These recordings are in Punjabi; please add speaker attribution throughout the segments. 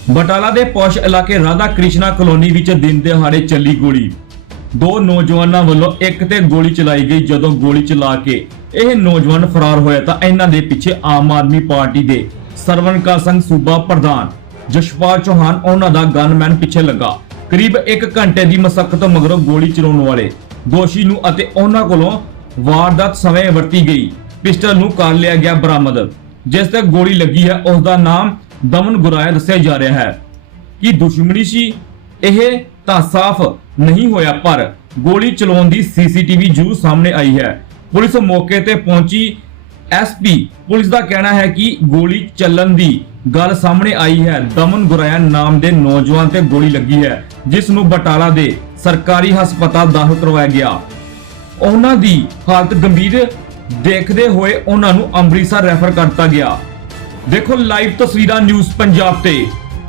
Speaker 1: ਬਟਾਲਾ ਦੇ ਪੌਸ਼ ਇਲਾਕੇ ਰਾਧਾ ਕ੍ਰਿਸ਼ਨਾ ਕਲੋਨੀ ਵਿੱਚ ਦਿਨ ਦਿਹਾੜੇ ਚੱਲੀ ਗੋਲੀ। ਦੋ ਨੌਜਵਾਨਾਂ ਵੱਲੋਂ ਇੱਕ ਤੇ ਗੋਲੀ ਚਲਾਈ ਗਈ। ਜਦੋਂ ਗੋਲੀ ਚਲਾ ਕੇ ਇਹ ਨੌਜਵਾਨ ਫਰਾਰ ਹੋਇਆ ਤਾਂ ਇਹਨਾਂ ਦੇ ਪਿੱਛੇ ਆਮ ਆਦਮੀ ਪਾਰਟੀ ਦੇ ਸਰਵਨਕਾ ਸਿੰਘ ਸੂਬਾ ਪ੍ਰਧਾਨ ਜਸ਼ਪਾਲ ਚੌਹਾਨ ਉਹਨਾਂ ਦਾ ਗਨਮੈਨ ਪਿੱਛੇ ਲੱਗਾ। ਕਰੀਬ 1 ਘੰਟੇ ਦੀ ਮਸ਼ੱਕਤ ਮਗਰੋਂ ਗੋਲੀ ਚਲਾਉਣ ਵਾਲੇ ਦੋਸ਼ੀ ਨੂੰ ਅਤੇ ਉਹਨਾਂ ਕੋਲੋਂ ਵਾਰਦਾਤ ਸਮੇਂ ਵਰਤੀ ਗਈ ਪਿਸਟਲ ਨੂੰ ਕਰ ਲਿਆ ਗਿਆ ਬਰਾਮਦ। ਜਿਸ ਤੇ ਗੋਲੀ ਲੱਗੀ ਹੈ ਉਸ ਦਾ ਨਾਮ ਦਮਨ ਗੁਰਾਇਆ ਦੱਸਿਆ ਜਾ ਰਿਹਾ ਹੈ। ਕਿ ਦੁਸ਼ਮਣੀ ਸੀ ਇਹ ਤਾਂ ਸਾਫ਼ ਨਹੀਂ ਹੋਇਆ, ਪਰ ਗੋਲੀ ਚਲਾਉਣ ਦੀ ਸੀਸੀਟੀਵੀ ਜ਼ਰੂਰ ਸਾਹਮਣੇ ਆਈ ਹੈ। ਪੁਲਿਸ ਮੌਕੇ ਤੇ ਪਹੁੰਚੀ। ਐਸਪੀ ਪੁਲਿਸ ਦਾ ਕਹਿਣਾ ਹੈ ਕਿ ਗੋਲੀ ਚੱਲਣ ਦੀ ਗੱਲ ਸਾਹਮਣੇ ਆਈ ਹੈ। ਦਮਨ ਗੁਰਾਇਆ ਨਾਮ ਦੇ ਨੌਜਵਾਨ ਤੇ ਗੋਲੀ ਲੱਗੀ ਹੈ, ਜਿਸ ਨੂੰ ਬਟਾਲਾ ਦੇ ਸਰਕਾਰੀ ਹਸਪਤਾਲ ਦਾਖਲ ਕਰਵਾਇਆ ਗਿਆ। ਉਹਨਾਂ ਦੀ ਹਾਲਤ ਗੰਭੀਰ ਦੇਖਦੇ ਹੋਏ ਉਹਨਾਂ ਨੂੰ ਅੰਮ੍ਰਿਤਸਰ ਰੈਫਰ ਕਰ ਦਿੱਤਾ ਗਿਆ। ਦੇਖੋ ਲਾਈਵ ਤਸਵੀਰਾਂ ਨਿਊਜ਼ ਪੰਜਾਬ ਤੇ।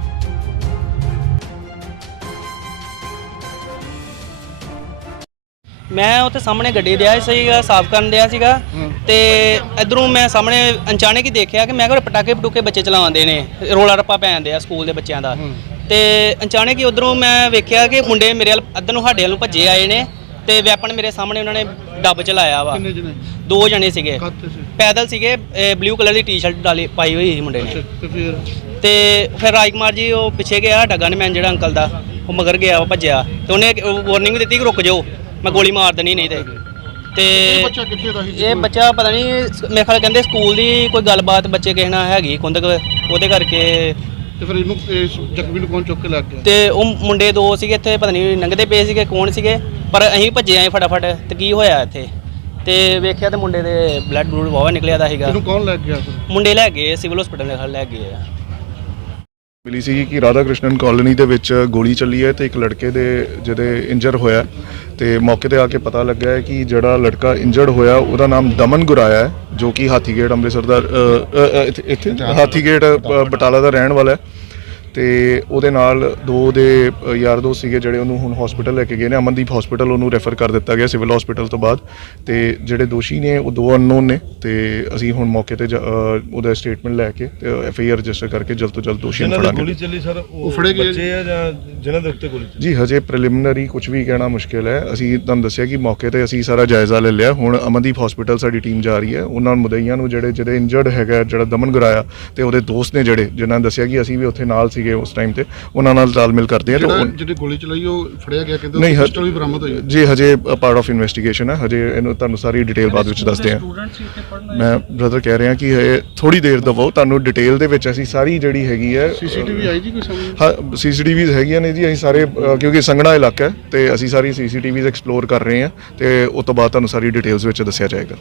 Speaker 2: ਮੈਂ ਉੱਥੇ ਸਾਹਮਣੇ ਗੱਡੀ ਦਿਆ ਸੀਗਾ, ਸਾਫ਼ ਕਰਨ ਦਿਆ ਸੀਗਾ ਤੇ ਇਧਰੋਂ ਮੈਂ ਸਾਹਮਣੇ ਅਚਾਨਕ ਹੀ ਦੇਖਿਆ ਕਿ ਮੈਂ ਕਿਹਾ ਪਟਾਕੇ ਪਟੂਕੇ ਬੱਚੇ ਚਲਾਉਂਦੇ ਨੇ, ਰੋਲਾ ਰੱਪਾ ਪੈਂਦੇ ਆ ਸਕੂਲ ਦੇ ਬੱਚਿਆਂ ਦਾ। ਤੇ ਅਚਾਨਕ ਹੀ ਉਧਰੋਂ ਮੈਂ ਵੇਖਿਆ ਕਿ ਮੁੰਡੇ ਮੇਰੇ ਵੱਲ ਅੱਧ ਨੂੰ ਸਾਡੇ ਵੱਲੋਂ ਭੱਜੇ ਆਏ ਨੇ ਤੇ ਵੈਪਨ ਮੇਰੇ ਸਾਹਮਣੇ ਉਹਨਾਂ ਨੇ ਡੱਬ ਚਲਾਇਆ ਵਾ। 2 ਜਣੇ ਸੀਗੇ, ਪੈਦਲ ਸੀਗੇ, ਬਲੂ ਕਲਰ ਦੀ ਟੀ-ਸ਼ਰਟ ਡਾਲੀ ਪਾਈ ਹੋਈ ਸੀ ਮੁੰਡੇ ਨੇ। ਤੇ ਫਿਰ ਰਾਜਕੁਮਾਰ ਜੀ ਉਹ ਪਿੱਛੇ ਗਿਆ, ਸਾਡਾ ਗਨਮੈਨ ਜਿਹੜਾ ਅੰਕਲ ਦਾ, ਉਹ ਮਗਰ ਗਿਆ, ਉਹ ਭੱਜਿਆ ਤੇ ਉਹਨੇ ਵਾਰਨਿੰਗ ਦਿੱਤੀ ਕਿ ਰੁਕ ਜਾਓ, ਮੈਂ ਗੋਲੀ ਮਾਰ ਦੇਣੀ ਨਹੀਂ ਤੇ ਇਹ ਬੱਚਾ ਪਤਾ ਨਹੀਂ, ਮੇਰੇ ਖਿਆਲ ਕਹਿੰਦੇ ਸਕੂਲ ਦੀ ਕੋਈ ਗੱਲਬਾਤ ਬੱਚੇ ਕਿਸੇ ਨਾਲ ਹੈਗੀ ਕੁੰਦਕ, ਉਹਦੇ ਕਰਕੇ
Speaker 3: ਤੇ ਫਿਰ ਇਹਨੂੰ ਜ਼ਖਮੀ ਨੂੰ ਕੌਣ ਚੁੱਕ ਕੇ ਲੱਗ ਗਿਆ?
Speaker 2: ਤੇ ਉਹ ਮੁੰਡੇ 2 ਸੀਗੇ ਇੱਥੇ, ਪਤਾ ਨਹੀਂ ਲੰਘਦੇ ਪਏ ਸੀਗੇ ਕੌਣ ਸੀਗੇ, ਪਰ ਅਸੀਂ ਭੱਜੇ ਆਏ ਫਟਾਫਟ। ਤੇ ਕੀ ਹੋਇਆ ਇੱਥੇ ਤੇ ਵੇਖਿਆ ਤੇ ਮੁੰਡੇ ਦੇ ਬਲੱਡ ਬਲੂਡ ਵਾਵਾ ਨਿਕਲਿਆ ਦਾ ਸੀਗਾ।
Speaker 3: ਇਹਨੂੰ ਕੌਣ ਲੈ ਗਿਆ?
Speaker 2: ਮੁੰਡੇ ਲੈ ਗਏ ਸਿਵਲ ਹਸਪੀਟਲ ਲੈ ਗਏ ਆ।
Speaker 4: ਮਿਲੀ ਸੀ ਕਿ ਰਾਧਾ ਕ੍ਰਿਸ਼ਨਨ ਕਾਲੋਨੀ ਦੇ ਵਿੱਚ ਗੋਲੀ ਚੱਲੀ ਹੈ ਤੇ ਇੱਕ ਲੜਕੇ ਦੇ ਜਿਹਦੇ ਇੰਜਰ ਹੋਇਆ ਤੇ ਮੌਕੇ ਤੇ ਆ ਕੇ ਪਤਾ ਲੱਗਾ ਹੈ ਕਿ ਜਿਹੜਾ ਲੜਕਾ ਇੰਜਰਡ ਹੋਇਆ ਉਹਦਾ ਨਾਮ ਦਮਨ ਗੁਰਾਇਆ ਹੈ, ਜੋ ਕਿ ਹਾਥੀਗੇਟ ਅੰਮ੍ਰਿਤਸਰ ਦਾ ਇੱਥੇ ਹਾਥੀਗੇਟ ਬਟਾਲਾ ਦਾ ਰਹਿਣ ਵਾਲਾ ਹੈ। ਤੇ ਉਹਦੇ ਨਾਲ 2 ਦੇ ਯਾਰ ਦੋਸਤ ਸੀਗੇ ਜਿਹੜੇ ਉਹਨੂੰ ਹੁਣ ਹਸਪੀਟਲ ਲੈ ਕੇ ਗਏ ਨੇ, ਅਮਨਦੀਪ ਹਸਪੀਟਲ ਉਹਨੂੰ ਰੈਫਰ ਕਰ ਦਿੱਤਾ ਗਿਆ ਸਿਵਲ ਹਸਪੀਟਲ ਤੋਂ ਬਾਅਦ। ਤੇ ਜਿਹੜੇ ਦੋਸ਼ੀ ਨੇ ਉਹ 2 ਅਨਨੋਨ ਨੇ ਤੇ ਅਸੀਂ ਹੁਣ ਮੌਕੇ ਤੇ ਉਹਦਾ ਸਟੇਟਮੈਂਟ ਲੈ ਕੇ ਤੇ ਐਫਆਈਆਰ ਰਜਿਸਟਰ ਕਰਕੇ ਜਲਦ ਤੋਂ ਜਲਦ ਦੋਸ਼ੀ ਨੂੰ ਫੜਾਂਗੇ।
Speaker 3: ਗੋਲੀ ਚੱਲੀ ਸਰ, ਉਹ ਫੜੇ ਗਏ ਬੱਚੇ ਆ ਜਾਂ ਜਿਨ੍ਹਾਂ ਦੇ ਉੱਤੇ ਗੋਲੀ ਚੱਲੀ?
Speaker 4: ਜੀ ਹਜੇ ਪ੍ਰੀਲਿਮਿਨਰੀ ਕੁਝ ਵੀ ਕਹਿਣਾ ਮੁਸ਼ਕਿਲ ਹੈ। ਅਸੀਂ ਤੁਹਾਨੂੰ ਦੱਸਿਆ ਕਿ ਮੌਕੇ ਤੇ ਅਸੀਂ ਸਾਰਾ ਜਾਇਜ਼ਾ ਲੈ ਲਿਆ। ਹੁਣ ਅਮਨਦੀਪ ਹਸਪੀਟਲ ਸਾਡੀ ਟੀਮ ਜਾ ਰਹੀ ਹੈ, ਉਹਨਾਂ ਮੁਦਈਆਂ ਨੂੰ ਜਿਹਦੇ ਇੰਜਰਡ ਹੈਗਾ, ਜਿਹੜਾ ਦਮਨ ਗੁਰਾਇਆ ਤੇ ਉਹਦੇ ਦੋਸਤ ਨੇ ਜਿਨ੍ਹਾਂ ਨੇ ਦੱਸਿਆ ਕਿ ਅਸੀਂ ਵੀ ਉੱਥੇ ਨਾਲ ਸੀਗੇ ਉਸ ਟਾਈਮ ਤੇ, ਉਹਨਾਂ ਨਾਲ ਤਾਲਮੇਲ ਕਰਦੇ ਆ।
Speaker 3: ਜਿਹੜੀ ਗੋਲੀ ਚਲਾਈ ਉਹ ਫੜਿਆ ਗਿਆ, ਕਹਿੰਦੇ ਪਿਸਟਲ ਵੀ ਬਰਾਮਦ ਹੋਈ
Speaker 4: ਜੀ। ਹਜੇ ਪਾਰਟ ਆਫ ਇਨਵੈਸਟੀਗੇਸ਼ਨ ਹੈ, ਹਜੇ ਇਹਨੂੰ ਤੁਹਾਨੂੰ ਸਾਰੀ ਡਿਟੇਲ ਬਾਅਦ ਵਿੱਚ ਦੱਸਦੇ ਆ। ਮੈਂ ਬ੍ਰਦਰ ਕਹਿ ਰਿਹਾ ਕਿ ਥੋੜੀ ਦੇਰ ਦਵੋ, ਤੁਹਾਨੂੰ ਡਿਟੇਲ ਦੇ ਵਿੱਚ ਅਸੀਂ ਸਾਰੀ ਜਿਹੜੀ ਹੈਗੀ ਹੈ।
Speaker 3: ਸੀਸੀਟੀਵੀ ਆਈ ਜੀ ਕੋਈ ਸਾਹਮਣੇ?
Speaker 4: ਹਾਂ, ਸੀਸੀਟੀਵੀਜ਼ ਹੈਗੀਆਂ ਨੇ ਜੀ। ਅਸੀਂ ਸਾਰੇ ਕਿਉਂਕਿ ਸੰਘਣਾ ਇਲਾਕਾ ਹੈ ਤੇ ਅਸੀਂ ਸਾਰੀ ਸੀਸੀਟੀਵੀਜ਼ ਐਕਸਪਲੋਰ ਕਰ ਰਹੇ ਹਾਂ ਤੇ ਉਸ ਤੋਂ ਬਾਅਦ ਤੁਹਾਨੂੰ ਸਾਰੀ ਡਿਟੇਲਸ ਵਿੱਚ ਦੱਸਿਆ ਜਾਏਗਾ।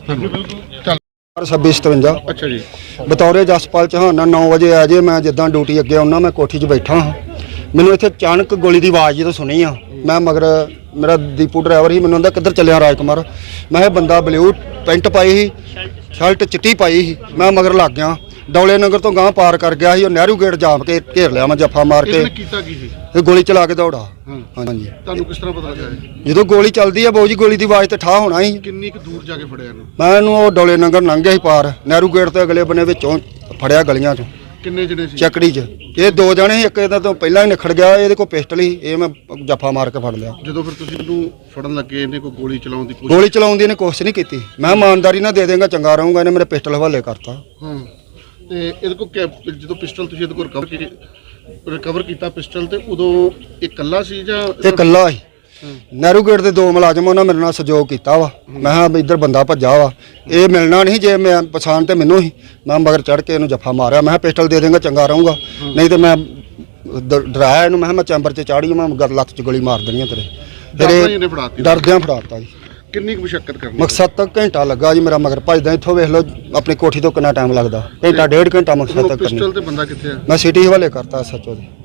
Speaker 5: 2657।
Speaker 3: ਅੱਛਾ ਜੀ।
Speaker 5: ਬਤੌਰੇ ਜਸਪਾਲ ਚੌਹਾਨ 9 ਵਜੇ ਆ ਜੇ, ਮੈਂ ਜਿੱਦਾਂ ਡਿਊਟੀ ਅੱਗੇ ਆਉਣਾ, ਮੈਂ ਕੋਠੀ 'ਚ ਬੈਠਾ ਹਾਂ, ਮੈਨੂੰ ਇੱਥੇ ਅਚਾਨਕ ਗੋਲੀ ਦੀ ਆਵਾਜ਼ ਜਦੋਂ ਸੁਣੀ ਆ, ਮੈਂ ਮਗਰ ਮੇਰਾ ਦੀਪੂ ਡਰਾਈਵਰ ਸੀ, ਮੈਨੂੰ ਕਹਿੰਦਾ ਕਿੱਧਰ ਚੱਲਿਆ ਰਾਜਕੁਮਾਰ? ਮੈਂ ਇਹ ਬੰਦਾ ਬਲੂ ਪੈਂਟ ਪਾਈ ਸੀ, ਸ਼ਰਟ ਚਿੱਟੀ ਪਾਈ ਸੀ, ਮੈਂ ਮਗਰ ਲੱਗ ਗਿਆ। ਡੌਲੇ ਨਗਰ ਤੋਂ ਗਾਂਹ ਪਾਰ ਕਰ ਗਿਆ ਸੀ, ਉਹ ਨਹਿਰੂ ਗੇਟ ਜਾਮ ਕੇ ਘੇਰ ਲਿਆ, ਮੈਂ ਜੱਫਾ ਮਾਰ ਕੇ।
Speaker 3: ਕੀਤਾ ਕੀ ਸੀ?
Speaker 5: ਇਹ ਗੋਲੀ ਚਲਾ ਕੇ ਦੌੜਾ। ਹਾਂਜੀ।
Speaker 3: ਤੁਹਾਨੂੰ ਕਿਸ ਤਰ੍ਹਾਂ ਪਤਾ ਲੱਗਾ?
Speaker 5: ਜਦੋਂ ਗੋਲੀ ਚੱਲਦੀ ਆ ਬਾਊ ਜੀ, ਗੋਲੀ ਦੀ ਆਵਾਜ਼ ਤੇ ਠਾਹ ਹੋਣਾ ਸੀ।
Speaker 3: ਕਿੰਨੀ ਕੁ ਦੂਰ ਜਾ ਕੇ ਫੜਿਆ ਇਹਨੂੰ?
Speaker 5: ਮੈਂ ਇਹਨੂੰ ਉਹ ਡੌਲੇ ਨਗਰ ਲੰਘ ਗਿਆ ਸੀ ਪਾਰ, ਨਹਿਰੂ ਗੇਟ ਤੋਂ ਅਗਲੇ ਬੰਨੇ ਵਿੱਚੋਂ ਫੜਿਆ ਗਲੀਆਂ 'ਚੋਂ।
Speaker 3: ਕਿੰਨੇ ਜਣੇ ਸੀ?
Speaker 5: ਚੱਕੜੀ 'ਚ ਇਹ 2 ਜਣੇ ਸੀ, ਇੱਕ ਇਹਦਾ ਤੋਂ ਪਹਿਲਾਂ ਹੀ ਨਿਖੜ ਗਿਆ, ਇਹਦੇ ਕੋਲ ਪਿਸਟਲ ਸੀ, ਇਹ ਮੈਂ ਜੱਫਾ ਮਾਰ ਕੇ ਫੜ ਲਿਆ।
Speaker 3: ਜਦੋਂ ਫਿਰ ਤੁਸੀਂ ਇਹਨੂੰ ਫੜਨ ਲੱਗੇ, ਇਹਨੇ ਕੋਈ ਗੋਲੀ ਚਲਾਉਣ ਦੀ ਕੋਸ਼ਿਸ਼?
Speaker 5: ਗੋਲੀ ਚਲਾਉਣ ਦੀ ਇਹਨੇ ਕੋਸ਼ਿਸ਼ ਨਹੀਂ ਕੀਤੀ। ਮੈਂ ਇਮਾਨਦਾਰੀ ਨਾਲ ਦੇ ਦੇਂਗਾ, ਚੰਗਾ ਰਹੂੰਗਾ, ਇਹਨੇ ਮੇਰੇ ਪਿਸਟਲ ਹਵਾਲੇ ਕਰਤਾ।
Speaker 3: ਹਾਂ। ਤੇ ਇਹਦੇ ਕੋਲ ਜਦੋਂ ਪਿਸਟਲ ਤੁਸੀਂ ਇਹਦੇ ਕੋਲ ਰਿਕਵਰ ਕੀਤਾ ਪਿਸਟਲ, ਤੇ ਉਦੋਂ ਇਹ ਇਕੱਲਾ ਸੀ ਜਾਂ?
Speaker 5: ਇਹ ਇਕੱਲਾ ਸੀ। ਨਹਿਰੂ ਗੇਟ ਦੇ 2 ਮੁਲਾਜ਼ਮ ਉਹਨਾਂ ਮੇਰੇ ਨਾਲ ਸਹਿਯੋਗ ਕੀਤਾ ਵਾ। ਮੈਂ ਕਿਹਾ ਇੱਧਰ ਬੰਦਾ ਭੱਜਾ ਵਾ, ਇਹ ਮਿਲਣਾ ਨਹੀਂ, ਜੇ ਮੈਂ ਪਛਾਣ ਤੇ ਮੈਨੂੰ ਹੀ, ਮੈਂ ਮਗਰ ਚੜ੍ਹ ਕੇ ਇਹਨੂੰ ਜੱਫਾ ਮਾਰਿਆ। ਮੈਂ ਕਿਹਾ ਪਿਸਟਲ ਦੇ ਦੇਂਗਾ, ਚੰਗਾ ਰਹੂੰਗਾ, ਨਹੀਂ ਤੇ ਮੈਂ ਡਰਾਇਆ ਇਹਨੂੰ, ਮੈਂ ਕਿਹਾ ਮੈਂ ਚੈਂਬਰ 'ਚ ਚਾੜੀ, ਮੈਂ ਲੱਤ 'ਚ ਗੋਲੀ ਮਾਰ ਦੇਣੀ ਆ ਤੇਰੇ। ਡਰਦਿਆਂ ਫੜਾਤਾ ਜੀ।
Speaker 3: ਕਿੰਨੀ ਕੁ ਮੁਸ਼ੱਕਤ ਕਰਨੀ?
Speaker 5: ਮਕਸਦ ਤੱਕ ਘੰਟਾ ਲੱਗਾ ਜੀ ਮੇਰਾ, ਮਗਰ ਭੱਜਦਾ। ਇੱਥੋਂ ਵੇਖ ਲਓ ਆਪਣੀ ਕੋਠੀ ਤੋਂ ਕਿੰਨਾ ਟਾਈਮ ਲੱਗਦਾ, ਘੰਟਾ 1.5 ਘੰਟਾ ਮਕਸਦ ਤੱਕ ਕਰਨੀ।
Speaker 3: ਪਿਸਟਲ ਤੇ ਬੰਦਾ ਕਿੱਥੇ ਆ?
Speaker 5: ਮੈਂ ਸਿਟੀ ਹਵਾਲੇ ਕਰਤਾ ਸੱਚੋ ਦੇ।